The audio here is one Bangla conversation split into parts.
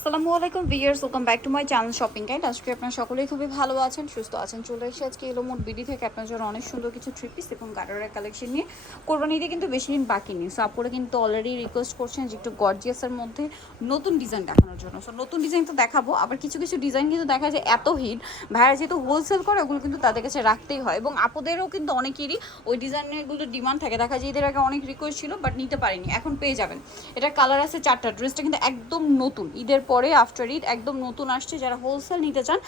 আসসালামু আলাইকুম viewers, welcome back to my channel shopping guide. আজকে আপনারা সকলেই খুবই ভালো আছেন, সুস্থ আছেন। চলে এসে আজকে এলোমোট বিডি থেকে আপনার জন্য অনেক সুন্দর কিছু থ্রি পিস এবং গার্ডারের কালেকশন নিয়ে। কোরবানি ঈদে কিন্তু বেশি দিন বাকি নেই, সো আপনারা কিন্তু অলরেডি রিকোয়েস্ট করছেন যে একটু গর্জিয়াসের মধ্যে নতুন ডিজাইন দেখানোর জন্য। সো নতুন ডিজাইন তো দেখাবো, আবার কিছু কিছু ডিজাইন কিন্তু দেখা যায় এত হিট, ভাইরা যেহেতু হোলসেল করে ওগুলো কিন্তু তাদের কাছে রাখতেই হয়, এবং আপুদেরও কিন্তু অনেকেরই ওই ডিজাইনগুলোর ডিমান্ড থাকে। দেখা যায় ঈদের আগে অনেক রিকোয়েস্ট ছিল বাট নিতে পারিনি, এখন পেয়ে যাবেন। এটা কালার আছে চারটা। ড্রেসটা কিন্তু একদম নতুন, ঈদের পরে আফটার ঈদ একদম নতুন আসছে। যারা হোলসেল নিতে চান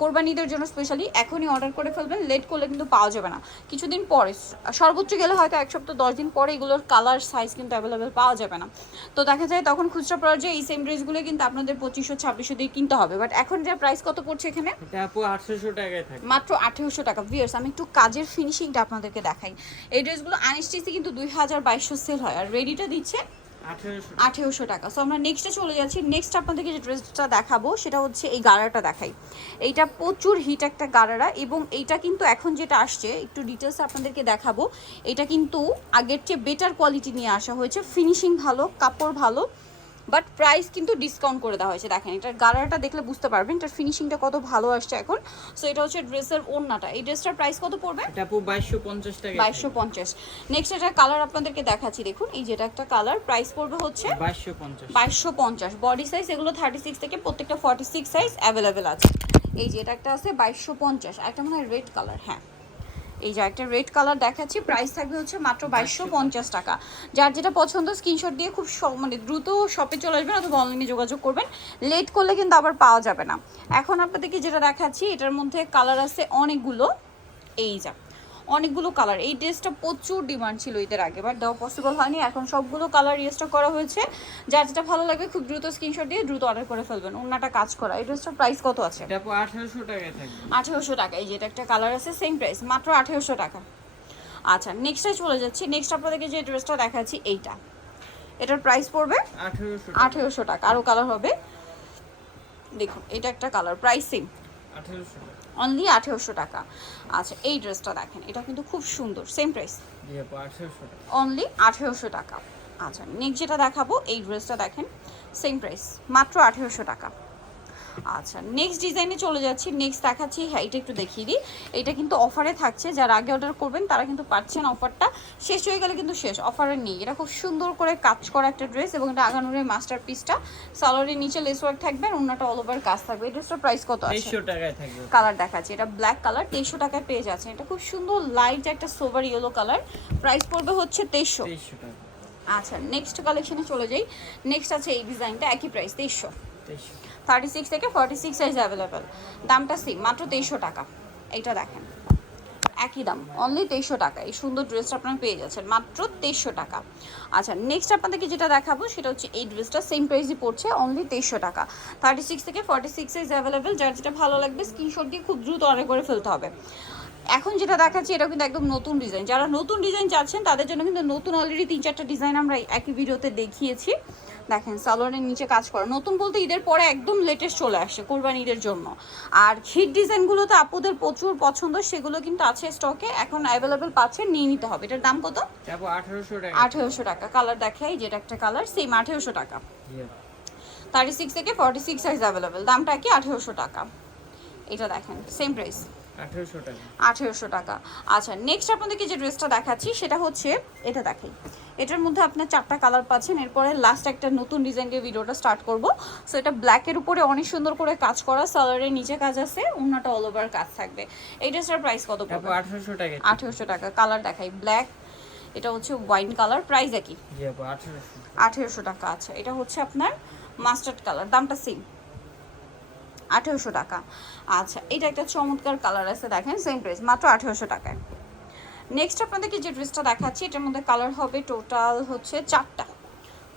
কোরবানি ঈদের জন্য স্পেশালি এখনই অর্ডার করে ফেলবেন, লেট করলে কিন্তু পাওয়া যাবে না। কিছুদিন পরে, সর্বোচ্চ গেলে হয়তো 1 সপ্তাহ 10 দিন পরে এগুলোর কালার সাইজ কিন্তু অ্যাভেলেবেল পাওয়া যাবে না। তো দেখা যায় তখন খুচরা পর্যায়ে এই সেম ড্রেসগুলো কিন্তু আপনাদের 2500-2600 দিয়ে কিনতে হবে। বাট এখন যে প্রাইস কত পড়ছে এখানে, এটা আপু 800 টাকায় থাকে, মাত্র 1800 টাকা। ভিউয়ার্স, আমি একটু কাজের ফিনিশিংটা আপনাদেরকে দেখাই। এই ড্রেসগুলো আনস্টিচে কিন্তু 2200-2200 সেল হয়, আর রেডিটা দিচ্ছে 1800 টাকা। সো আমরা নেক্সটে চলে যাচ্ছি। নেক্সট আপনাদেরকে যে ড্রেসটা দেখাবো সেটা হচ্ছে এই গারাটা দেখাই। এইটা প্রচুর হিট একটা গারারা, এবং এইটা কিন্তু এখন যেটা আসছে একটু ডিটেলস আপনাদেরকে দেখাবো। এটা কিন্তু আগের চেয়ে বেটার কোয়ালিটি নিয়ে আসা হয়েছে, ফিনিশিং ভালো, কাপড় ভালো, বাট প্রাইস কিন্তু ডিসকাউন্ট করে দেওয়া হয়েছে। দেখেন এটার গারাটা দেখলে বুঝতে পারবেন এটার ফিনিশিংটা কত ভালো আসছে এখন। সো এটা হচ্ছে ড্রেসের ওড়নাটা। এই ড্রেসটার প্রাইস কত পড়বে? এটা আপু 2250 টাকা, 2250। নেক্সট এটার কালার আপনাদেরকে দেখাচ্ছি, দেখুন এই যেটা একটা কালার, প্রাইস পড়বে হচ্ছে 2250। বডি সাইজ এগুলো 36 থেকে প্রত্যেকটা 46 সাইজ অ্যাভেলেবেল আছে। এই যে এটা একটা আছে 2250, একটা মনে হয় রেড কালার। হ্যাঁ, এই যে একটা রেড কালার দেখাচ্ছি, প্রাইস থাকবে হচ্ছে মাত্র 2250 টাকা। যার যেটা পছন্দ স্ক্রিনশট দিয়ে খুব মানে দ্রুত শপে চলে আসবেন অথবা অনলাইনে যোগাযোগ করবেন, লেট করলে কিন্তু আবার পাওয়া যাবে না। এখন আপনাদেরকে যেটা দেখাচ্ছি এটার মধ্যে কালার আছে অনেকগুলো, এই যা অনেকগুলো কালার। এই ড্রেসটা প্রচুর ডিমান্ড ছিল ঈদের আগে, বাট দেওয়া পসিবল হয়নি। এখন সবগুলো কালার রিস্টক করা হয়েছে। যার যেটা ভালো লাগবে খুব দ্রুত স্ক্রিনশট দিয়ে দ্রুত অর্ডার করে ফেলবেন। ওনাটা কাজ করা। এই ড্রেসটার প্রাইস কত আছে? এটা আপু 1800 টাকায় থাকবে, 1800 টাকা। এই যে এটা একটা কালার আছে, সেম প্রাইস, মাত্র 1800 টাকা। আচ্ছা, নেক্সটে চলে যাচ্ছি। নেক্সট আপনাদেরকে যে ড্রেসটা দেখাচ্ছি এইটা, এটার প্রাইস পড়বে 1800 টাকা। আরও কালার হবে, দেখুন এটা একটা কালার, প্রাইস সেম 1800 টাকা, অনলি 1800 টাকা। আচ্ছা, এই ড্রেসটা দেখেন, এটা কিন্তু খুব সুন্দর, সেম প্রাইস, জি আপু 1800 টাকা, অনলি 1800 টাকা। আচ্ছা, নেক্সট যেটা দেখাবো এই ড্রেসটা দেখেন, সেম প্রাইস, মাত্র 1800 টাকা। আচ্ছা, নেক্সট ডিজাইনে চলে যাচ্ছি। নেক্সট দেখাচ্ছি, হ্যাঁ এটা একটু দেখিয়ে দিই। এটা কিন্তু অফারে থাকছে, যারা আগে অর্ডার করবেন তারা কিন্তু পাচ্ছেন। অফারটা শেষ হয়ে গেলে কিন্তু শেষ, অফারে নেই। এটা খুব সুন্দর করে কাজ করা একটা ড্রেস, এবং এটা আগানুরের মাস্টার পিসটা। সালোয়ারের নিচে লেস ওয়ার্ক থাকবে, অন্যটা অল ওভার কাজ থাকবে। এই ড্রেসটার প্রাইস কত আছে? 2300 টাকায় থাকবে। কালার দেখাচ্ছি, এটা ব্ল্যাক কালার, 2300 টাকায় পেয়ে যাচ্ছে। এটা খুব সুন্দর লাইট একটা সোভার ইয়েলো কালার, প্রাইস পড়বে হচ্ছে 2300 টাকা। আচ্ছা, নেক্সট কালেকশনে চলে যাই। নেক্সট আছে এই ডিজাইনটা, একই প্রাইস 2300। 36 থেকে 46 সাইজ অ্যাভেলেবেল, দামটা সেম, মাত্র 2300 টাকা। এইটা দেখেন একই দাম, অনলি 2300 টাকা। এই সুন্দর ড্রেসটা আপনারা পেয়ে যাচ্ছেন মাত্র 2300 টাকা। আচ্ছা, নেক্সট আপনাদেরকে যেটা দেখাবো সেটা হচ্ছে এই ড্রেসটা, সেম প্রাইসই পড়ছে, অনলি 2300 টাকা। 36 থেকে 46 সাইজ অ্যাভেলেবেল। যার যেটা ভালো লাগবে স্ক্রিনশট দিয়ে খুব দ্রুত অর্ডার করে ফেলতে হবে। এখন যেটা দেখাচ্ছি এটা কিন্তু একদম নতুন ডিজাইন। যারা নতুন ডিজাইন চাচ্ছেন তাদের জন্য কিন্তু নতুন অলরেডি 3-4টা ডিজাইন আমরা একই ভিডিওতে দেখিয়েছি। দেখেন সালোয়ারের নিচে কাজ করা, নতুন বলতে ঈদের পরে একদম লেটেস্ট চলে আসছে কোরবানি ঈদের জন্য। আর হিট ডিজাইনগুলো তো আপুদের প্রচুর পছন্দ, সেগুলো কিন্তু আছে স্টকে, এখন অ্যাভেলেবেল পাচ্ছেন, নিয়ে নিতে হবে। এটার দাম কত? 1800 টাকা। 1800 টাকা। কালার দেখাই, যেটা একটা কালার, সেম 1800 টাকা। 36 থেকে 46 সাইজ অ্যাভেলেবেল, দামটা কি? 1800 টাকা। এটা দেখেন সেম প্রাইস, 1800 টাকা। 1800 টাকা। আচ্ছা, নেক্সট আপনাদেরকে যে ড্রেসটা দেখাচ্ছি সেটা হচ্ছে এটা দেখাই। এটার মধ্যে আপনার 4টা কালার পাচ্ছেন। এরপরে লাস্ট একটা নতুন ডিজাইন দিয়ে ভিডিওটা স্টার্ট করব। সো এটা ব্ল্যাকের উপরে অনেক সুন্দর করে কাজ করা, সালোয়ারের নিচে কাজ আছে, অন্যটা অল ওভার কাজ থাকবে। এই ড্রেসটার প্রাইস কত পড়বে? 1800 টাকা। 1800 টাকা। কালার দেখাই, ব্ল্যাক, এটা হচ্ছে ওয়াইন কালার, প্রাইস একই, জি আপু 1800। 1800 টাকা। আচ্ছা, এটা হচ্ছে আপনার মাস্টার্ড কালার, দামটা সেম, 1800 টাকা। আচ্ছা, এটা একটা চমৎকার কালার আছে, দেখেন সেম প্রাইস, মাত্র 1800 টাকায়। নেক্সট আপনাদেরকে যে ড্রেসটা দেখাচ্ছি এটার মধ্যে কালার হবে টোটাল হচ্ছে 4টা।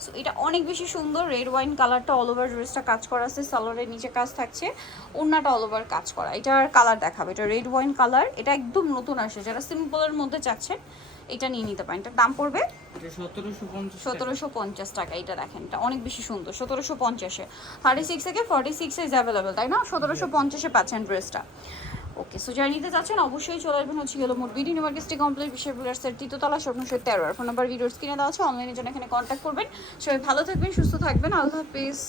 সো এটা অনেক বেশি সুন্দর, রেড ওয়াইন কালারটা অল ওভার ড্রেসটা কাজ করা আছে, সালোয়ারের নিচে কাজ থাকছে, ওড়নাটা অল ওভার কাজ করা। এটার কালার দেখাবে, এটা রেড ওয়াইন কালার, এটা একদম নতুন আসে। যারা সিম্পলের মধ্যে চাচ্ছেন এটা নিয়ে নিতে পারেন। এটার দাম পড়বে 1750 টাকা। এটা দেখেন, এটা অনেক বেশি সুন্দর, 1750-এ। 36 থেকে 46 সাইজ অ্যাভেলেবেল, তাই না? 1750-এ পাচ্ছেন ড্রেসটা। ওকে, সো যারা নিতে চাচ্ছেন অবশ্যই চলে আসবেন হচ্ছে এলোমোট বিডি ইউনিভার্সিটি কমপ্লেক্স, বিশ্ববিদ্যালয়ের 3তলা, স্বপ্ন 13। ফোন নাম্বার ভিডিওর স্ক্রিনে দেওয়া আছে, অনলাইনে জন্য এখানে কন্ট্যাক্ট করবেন। সবাই ভালো থাকবেন, সুস্থ থাকবেন, আল্লাহ হাফেজ।